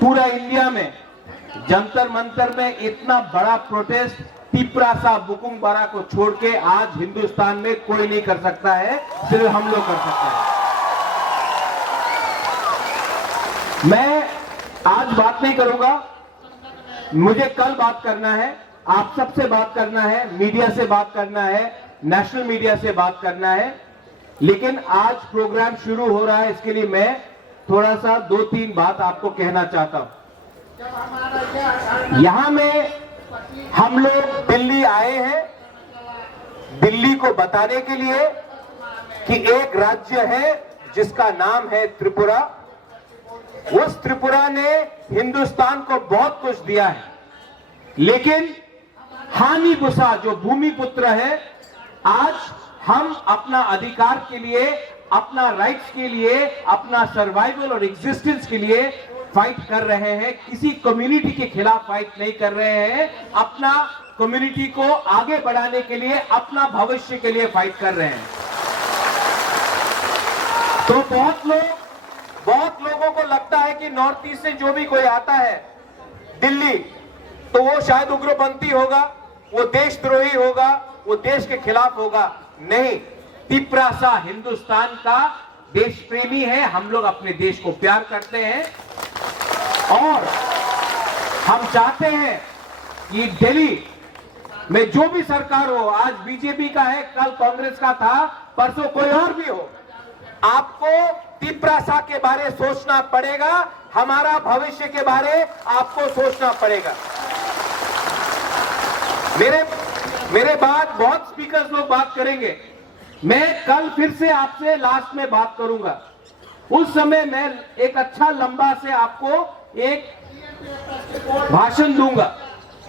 पूरा इंडिया में जंतर मंतर में इतना बड़ा प्रोटेस्ट तिपरासा बुकुंगबारा को छोड़ के आज हिंदुस्तान में कोई नहीं कर सकता है, सिर्फ हम लोग कर सकते हैं। मैं आज बात नहीं करूंगा, मुझे कल बात करना है, आप सबसे बात करना है, मीडिया से बात करना है, नेशनल मीडिया से बात करना है। लेकिन आज प्रोग्राम शुरू हो रहा है, इसके लिए मैं थोड़ा सा 2-3 बात आपको कहना चाहता हूं। यहां में हम लोग दिल्ली आए हैं, दिल्ली को बताने के लिए कि एक राज्य है जिसका नाम है त्रिपुरा। उस त्रिपुरा ने हिंदुस्तान को बहुत कुछ दिया है, लेकिन हानिबुसा जो भूमिपुत्र है, आज हम अपना अधिकार के लिए, अपना राइट्स के लिए, अपना सर्वाइवल और एग्जिस्टेंस के लिए फाइट कर रहे हैं। किसी कम्युनिटी के खिलाफ फाइट नहीं कर रहे हैं, अपना कम्युनिटी को आगे बढ़ाने के लिए, अपना भविष्य के लिए फाइट कर रहे हैं। तो बहुत लोगों को लगता है कि नॉर्थ ईस्ट से जो भी कोई आता है दिल्ली, तो वो शायद उग्रपंथी होगा, वो देशद्रोही होगा, वो देश के खिलाफ होगा। नहीं, तिपरासा हिंदुस्तान का देश प्रेमी है। हम लोग अपने देश को प्यार करते हैं और हम चाहते हैं कि दिल्ली में जो भी सरकार हो, आज बीजेपी का है, कल कांग्रेस का था, परसों कोई और भी हो, आपको तिपरासा के बारे सोचना पड़ेगा, हमारा भविष्य के बारे आपको सोचना पड़ेगा। मेरे बाद बहुत स्पीकर्स लोग बात करेंगे, मैं कल फिर से आपसे लास्ट में बात करूंगा, उस समय मैं एक अच्छा लंबा से आपको एक भाषण दूंगा।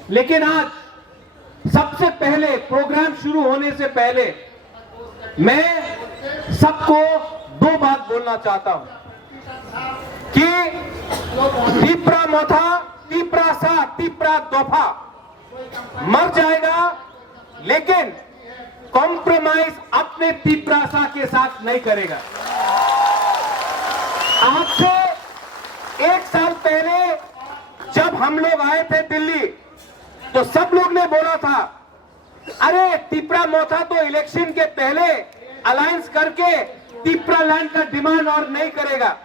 लेकिन आज सबसे पहले, प्रोग्राम शुरू होने से पहले, मैं सबको 2 बात बोलना चाहता हूं कि तिपरा मोथा, तिपरासा, तिपरा दोफा मर जाएगा, लेकिन कॉम्प्रोमाइज अपने तिपरासा के साथ नहीं करेगा। आज से 1 साल पहले जब हम लोग आए थे दिल्ली, तो सब लोग ने बोला था, अरे तिपरा मोथा तो इलेक्शन के पहले अलायंस करके तिपरा लैंड का डिमांड और नहीं करेगा।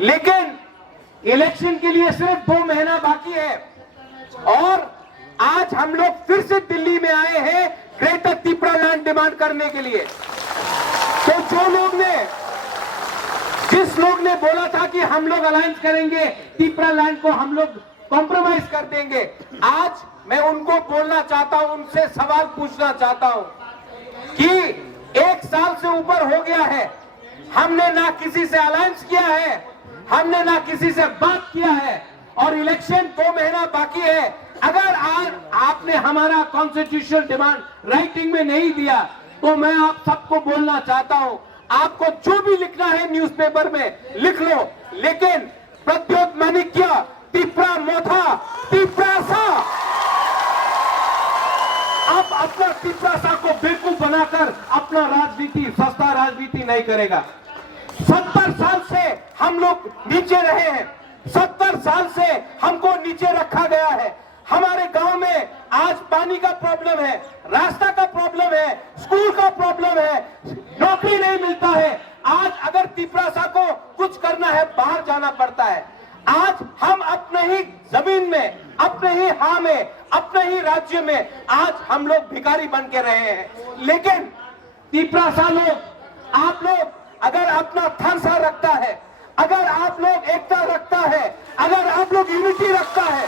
लेकिन इलेक्शन के लिए सिर्फ 2 महीना बाकी है और आज हम लोग फिर से दिल्ली में आए हैं ग्रेटर तिपरा लैंड डिमांड करने के लिए। तो जिस लोग ने बोला था कि हम लोग अलायंस करेंगे, तिपरा लैंड को हम लोग कॉम्प्रोमाइज कर देंगे, आज मैं उनको बोलना चाहता हूं, उनसे सवाल पूछना चाहता हूं कि 1 साल से ऊपर हो गया है, हमने ना किसी से अलायंस किया है, हमने ना किसी से बात किया है और इलेक्शन 2 महीना बाकी है। अगर आज आपने हमारा कॉन्स्टिट्यूशनल डिमांड राइटिंग में नहीं दिया, तो मैं आप सबको बोलना चाहता हूं, आपको जो भी लिखना है न्यूज़पेपर में लिख लो, लेकिन प्रद्योत माणिक्य, तिपरा मोथा, तिपरासा अब अपना तिपरासा को बेवकूफ बनाकर अपना राजनीति, सस्ता राजनीति नहीं करेगा। 70 साल से हम लोग नीचे रहे हैं, 70 साल से हमको नीचे रखा गया है। हमारे गांव में आज पानी का प्रॉब्लम है, रास्ता का प्रॉब्लम है, स्कूल का प्रॉब्लम है, नौकरी नहीं मिलता है। आज अगर तिपरासा को कुछ करना है, बाहर जाना पड़ता है। आज हम अपने ही जमीन में, अपने ही हां में, अपने ही राज्य में आज हम लोग भिखारी बन के रहे हैं। लेकिन तिपरासा लोग, आप लोग अगर अपना थानसा रखता है, अगर आप लोग एकता रखता है, अगर आप लोग यूनिटी रखता है,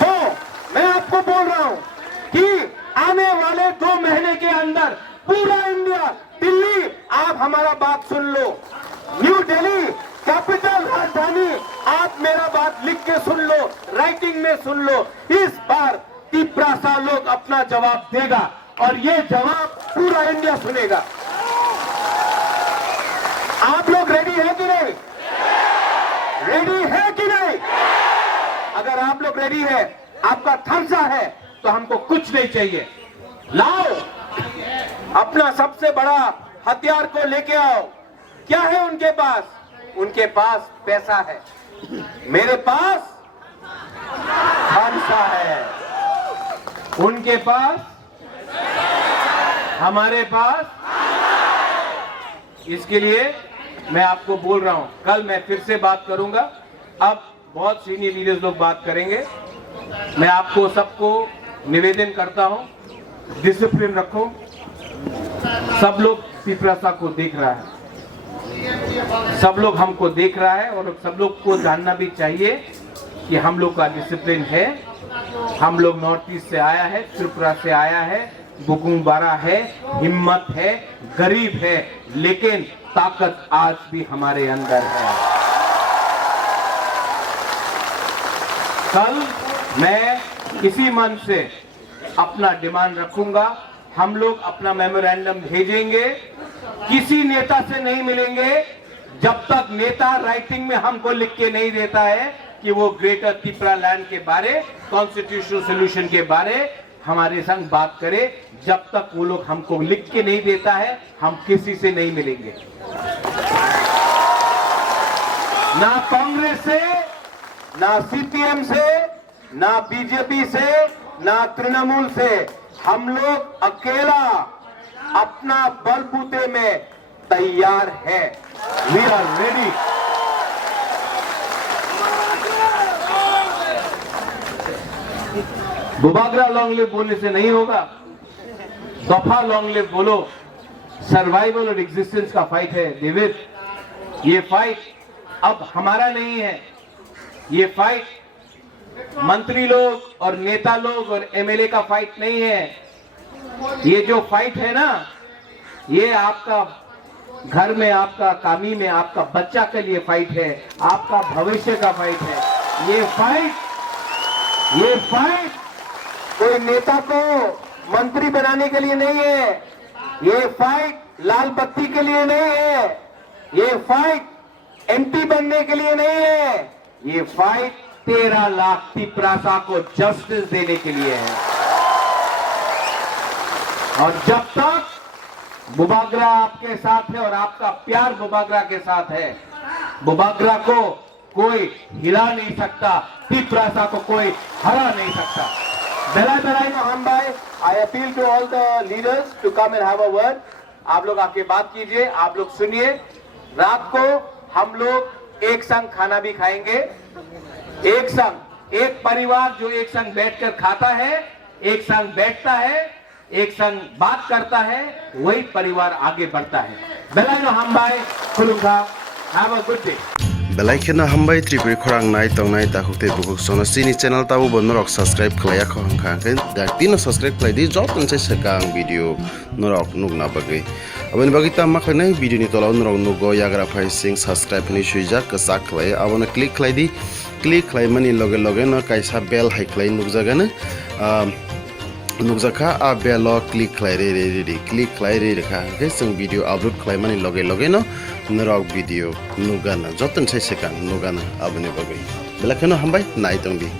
तो मैं आपको बोल रहा हूं कि आने वाले 2 महीने के अंदर पूरा इंडिया, दिल्ली, आप हमारा बात सुन लो, न्यू दिल्ली कैपिटल राजधानी, आप मेरा बात लिख के सुन लो, राइटिंग में सुन लो। इस बार तिपरासा लोग अपना जवाब देगा और ये जवाब पूरा इंडिया सुनेगा। आप लोग रेडी है कि नहीं? रेडी है कि नहीं? अगर आप लोग रेडी है, आपका थामसा है, तो हमको कुछ नहीं चाहिए। लाओ अपना सबसे बड़ा हथियार को लेके आओ। क्या है उनके पास? उनके पास पैसा है। मेरे पास खालसा है, उनके पास, हमारे पास। इसके लिए मैं आपको बोल रहा हूं, कल मैं फिर से बात करूंगा। अब बहुत सीनियर लीडर्स लोग बात करेंगे। मैं आपको सबको निवेदन करता हूं, डिसिप्लिन रखो। सब लोग पिपरासा को देख रहा है, सब लोग हमको देख रहा है, और सब लोग को जानना भी चाहिए कि हम लोग का डिसिप्लिन है। हम लोग नॉर्थ ईस्ट से आया है, त्रिपुरा से आया है, बुकुंबारा है, हिम्मत है, गरीब है, लेकिन ताकत आज भी हमारे अंदर है। कल मैं इसी मन से अपना डिमांड रखूंगा। हम लोग अपना मेमोरेंडम भेजेंगे, किसी नेता से नहीं मिलेंगे जब तक नेता राइटिंग में हमको लिख के नहीं देता है कि वो ग्रेटर त्रिपुरा लैंड के बारे, कॉन्स्टिट्यूशनल सोल्यूशन के बारे हमारे संग बात करे। जब तक वो लोग हमको लिख के नहीं देता है, हम किसी से नहीं मिलेंगे, ना कांग्रेस से, ना सीपीएम से, ना बीजेपी से, ना तृणमूल से। हम लोग अकेला अपना बलबूते में तैयार है। We are ready. बुबागरा लॉन्ग लिव बोलने से नहीं होगा, दफा लॉन्ग लिव बोलो। सर्वाइवल और एग्जिस्टेंस का फाइट है देविद। ये फाइट अब हमारा नहीं है, ये फाइट मंत्री लोग और नेता लोग और एमएलए का फाइट नहीं है। ये जो फाइट है ना, ये आपका घर में, आपका कामी में, आपका बच्चा के लिए फाइट है, आपका भविष्य का फाइट है। ये फाइट कोई नेता को मंत्री बनाने के लिए नहीं है, ये फाइट लाल बत्ती के लिए नहीं है, ये फाइट एमपी बनने के लिए नहीं है, ये फाइट 13 लाख तिपरासा को जस्टिस देने के लिए है। और जब तक बुबागरा आपके साथ है और आपका प्यार बुबागरा के साथ है, बुबागरा को कोई हिला नहीं सकता, तिपरासा को कोई हरा नहीं सकता। बेलाई मोहम्मद, I appeal to all the leaders to come and have a word. आप लोग आके बात कीजिए, आप लोग सुनिए। रात को हम लोग एक संग खाना भी खाएंगे, एक संग, एक परिवार जो एक संग बैठकर खाता है, एक संग बैठता है, एक संग बात करता है, वही परिवार आगे बढ़ता है। बेलाई मोहम्मद खुलुंगा, हैव अ गुड डे। बेलाइखिना हामबाय त्रिपुरी खरां नाय तंगनाय ताहुते बुकुक सोना सिनी चैनल ताबो बनरक सब्सक्राइब खलाया खंखा के दातिनो सब्सक्राइब खलायदि जतन से सकां वीडियो नरक नुगना बगै अबन बगै ता माखनै वीडियो नि तलाव नरक नुगो याग्रा फाइ सिंग सब्सक्राइब नि सुइजा कसा खलाय अबन क्लिक खलायदि क्लिक खलायमानि लगे लगे न कायसा बेल हाइ खलाय नुगजागानो नुगजाखा आ बेल क्लिक खलाय रे क्लिक खलाय रे रेखा के जों वीडियो अपलोड खलायमानि लगे लगे न नरक वीडियो नुगाना जतन से सकां नुगाना अबने बगै बेलाखनो हामबाय नाय तंगदि।